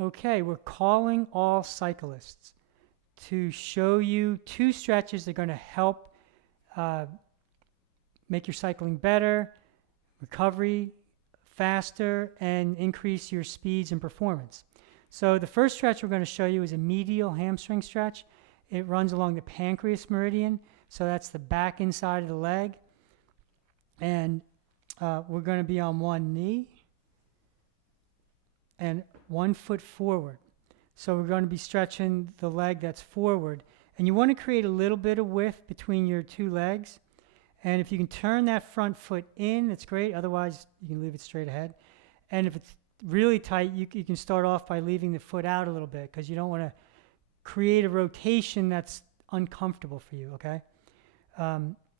Okay, we're calling all cyclists to show you 2 stretches that are going to help uh, make your cycling better, recovery faster, and increase your speeds and performance. So the first stretch we're going to show you is a medial hamstring stretch. It runs along the pancreas meridian, so that's the back inside of the leg. And we're going to be on one knee and 1 foot forward. So we're going to be stretching the leg that's forward. And you want to create a little bit of width between your 2 legs. And if you can turn that front foot in, it's great. Otherwise, you can leave it straight ahead. And if it's really tight, you can start off by leaving the foot out a little bit because you don't want to create a rotation that's uncomfortable for you, okay?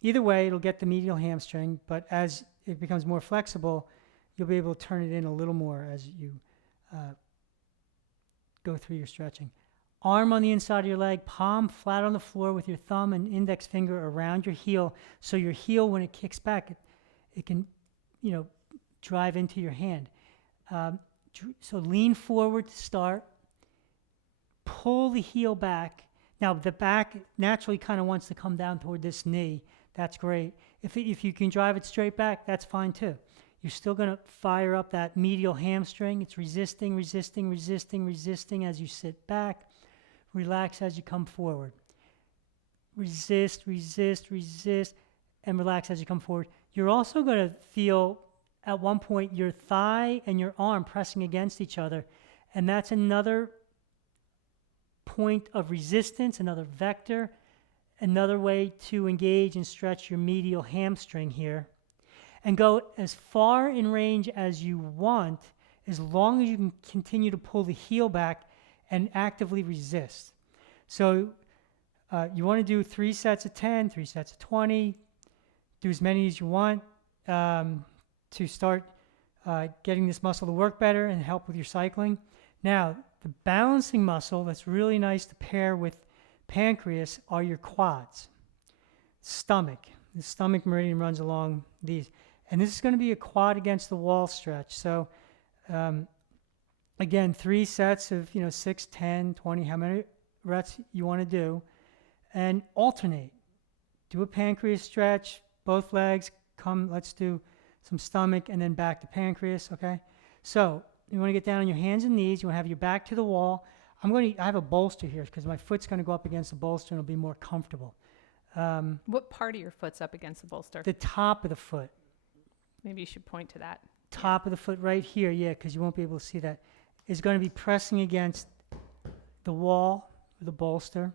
Either way, it'll get the medial hamstring, but as it becomes more flexible, you'll be able to turn it in a little more as you go through your stretching. Arm on the inside of your leg, palm flat on the floor with your thumb and index finger around your heel. So your heel, when it kicks back, it can, drive into your hand. So lean forward to start. Pull the heel back. Now the back naturally kind of wants to come down toward this knee. That's great. If you can drive it straight back, that's fine too. You're still going to fire up that medial hamstring. It's resisting, resisting, resisting, resisting as you sit back. Relax as you come forward. Resist, resist, resist, and relax as you come forward. You're also going to feel at one point your thigh and your arm pressing against each other, and that's another point of resistance, another vector, another way to engage and stretch your medial hamstring here. And go as far in range as you want, as long as you can continue to pull the heel back and actively resist. So you want to do 3 sets of 10, 3 sets of 20, do as many as you want to start getting this muscle to work better and help with your cycling. Now, the balancing muscle that's really nice to pair with pancreas are your quads. Stomach. The stomach meridian runs along these. And this is going to be a quad against the wall stretch. So again, 3 sets of 6, 10, 20, how many reps you want to do, and alternate. Do a pancreas stretch, both legs, let's do some stomach and then back to pancreas, okay? So you want to get down on your hands and knees. You want to have your back to the wall. I have a bolster here because my foot's going to go up against the bolster and it'll be more comfortable. What part of your foot's up against the bolster? The top of the foot. Maybe you should point to that. Top of the foot right here, yeah, because you won't be able to see that, is going to be pressing against the wall, or the bolster.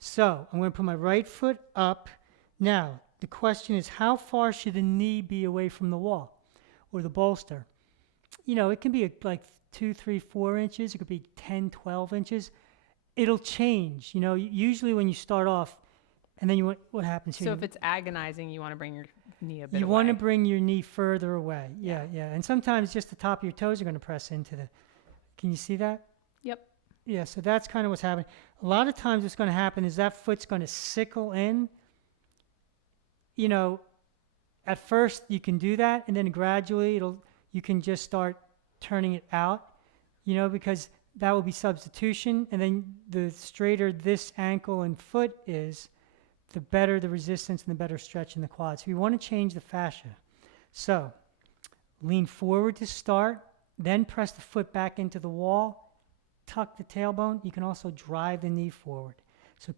So I'm going to put my right foot up. Now, the question is, how far should the knee be away from the wall or the bolster? It can be like 2, 3, 4 inches. It could be 10, 12 inches. It'll change. Usually when you start off, and then what happens here? So if it's agonizing, you want to bring your knee a bit away. You want to bring your knee further away. Yeah. And sometimes just the top of your toes are going to press into can you see that? Yep. Yeah, so that's kind of what's happening. A lot of times what's going to happen is that foot's going to sickle in. At first you can do that, and then gradually you can just start turning it out, because that will be substitution. And then the straighter this ankle and foot is, the better the resistance and the better stretch in the quads. So you want to change the fascia. So lean forward to start, then press the foot back into the wall, tuck the tailbone. You can also drive the knee forward. So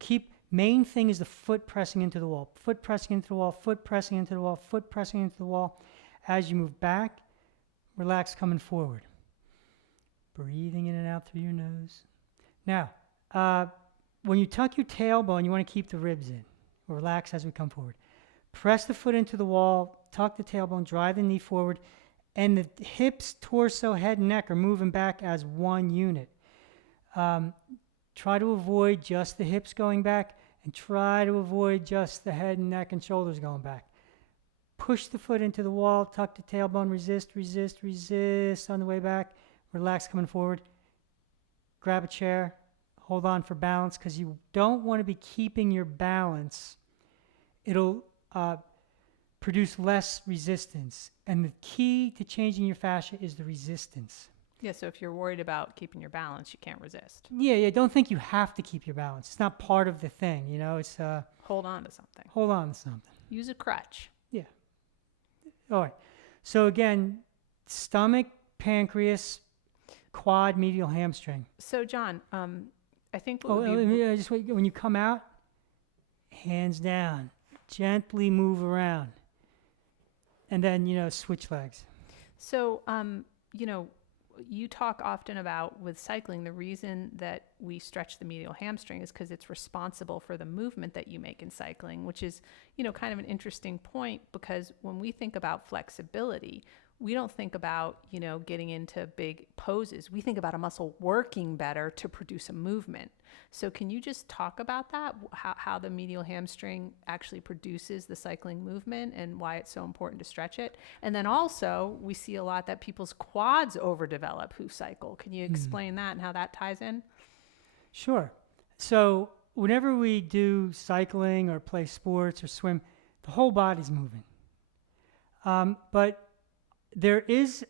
main thing is the foot pressing into the wall, foot pressing into the wall, foot pressing into the wall, foot pressing into the wall. As you move back, relax coming forward. Breathing in and out through your nose. Now, when you tuck your tailbone, you want to keep the ribs in. Relax as we come forward. Press the foot into the wall, tuck the tailbone, drive the knee forward, and the hips, torso, head, and neck are moving back as one unit. Try to avoid just the hips going back, and try to avoid just the head and neck and shoulders going back. Push the foot into the wall, tuck the tailbone, resist, resist, resist on the way back. Relax coming forward. Grab a chair. Hold on for balance because you don't want to be keeping your balance. It'll produce less resistance. And the key to changing your fascia is the resistance. Yeah, so if you're worried about keeping your balance, you can't resist. Yeah, don't think you have to keep your balance. It's not part of the thing, you know. It's Hold on to something. hold on to something. Use a crutch. All right. So again, stomach, pancreas, quad, medial hamstring. So John, I think what Oh, would be just wait. When you come out, hands down, gently move around, and then switch legs. so you talk often about with cycling, the reason that we stretch the medial hamstring is because it's responsible for the movement that you make in cycling, which is, kind of an interesting point, because when we think about flexibility, we don't think about, getting into big poses. We think about a muscle working better to produce a movement. So can you just talk about that, how the medial hamstring actually produces the cycling movement and why it's so important to stretch it? And then also, we see a lot that people's quads overdevelop who cycle. Can you explain that and how that ties in? Sure. So whenever we do cycling or play sports or swim, the whole body's moving. But there is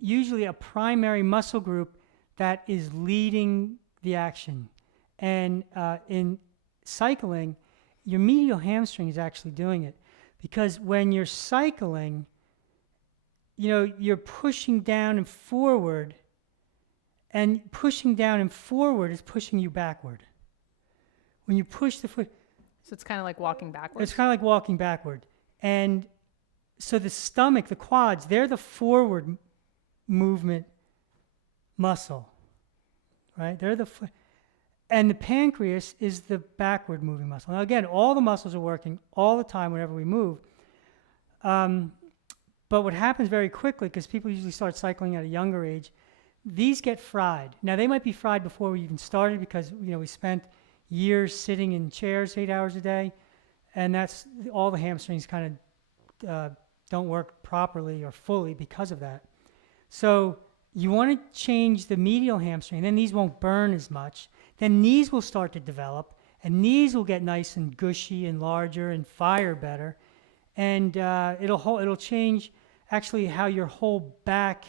usually a primary muscle group that is leading the action. And in cycling, your medial hamstring is actually doing it, because when you're cycling, you're pushing down and forward, and pushing down and forward is pushing you backward. When you push the foot, So it's kind of like walking backwards. it's kind of like walking backward. And so the stomach, the quads, they're the forward movement muscle, right? They're the and the pancreas is the backward moving muscle. Now again, all the muscles are working all the time whenever we move. But what happens very quickly, because people usually start cycling at a younger age, these get fried. Now they might be fried before we even started, because we spent years sitting in chairs 8 hours a day, and that's all the hamstrings kind of don't work properly or fully because of that. So you want to change the medial hamstring, then these won't burn as much. Then knees will start to develop, and knees will get nice and gushy and larger and fire better. And it'll change actually how your whole back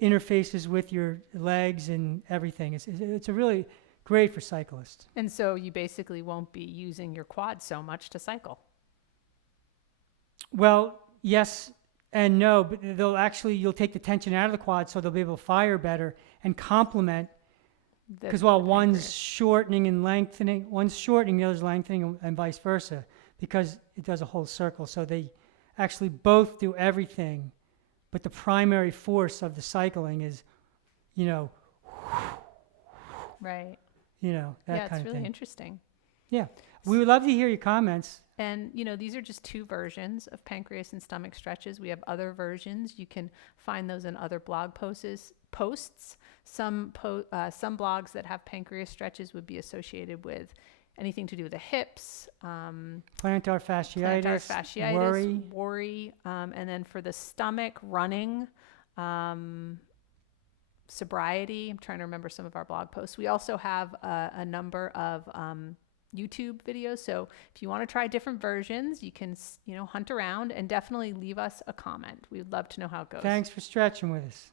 interfaces with your legs and everything. It's a really great for cyclists. And so you basically won't be using your quads so much to cycle. Well, yes and no, but you'll take the tension out of the quad, so they'll be able to fire better and complement. Because while one's shortening and lengthening, one's shortening, the other's lengthening, and vice versa, because it does a whole circle. So they actually both do everything, but the primary force of the cycling is, Right. that Yeah, kind it's of really thing. interesting. Yeah, we would love to hear your comments. And, these are just two versions of pancreas and stomach stretches. We have other versions. You can find those in other blog posts. Some blogs that have pancreas stretches would be associated with anything to do with the hips, Plantar fasciitis, worry, and then for the stomach, running, sobriety. I'm trying to remember some of our blog posts. We also have a number of YouTube videos. So if you want to try different versions, you can, hunt around and definitely leave us a comment. We would love to know how it goes. Thanks for stretching with us.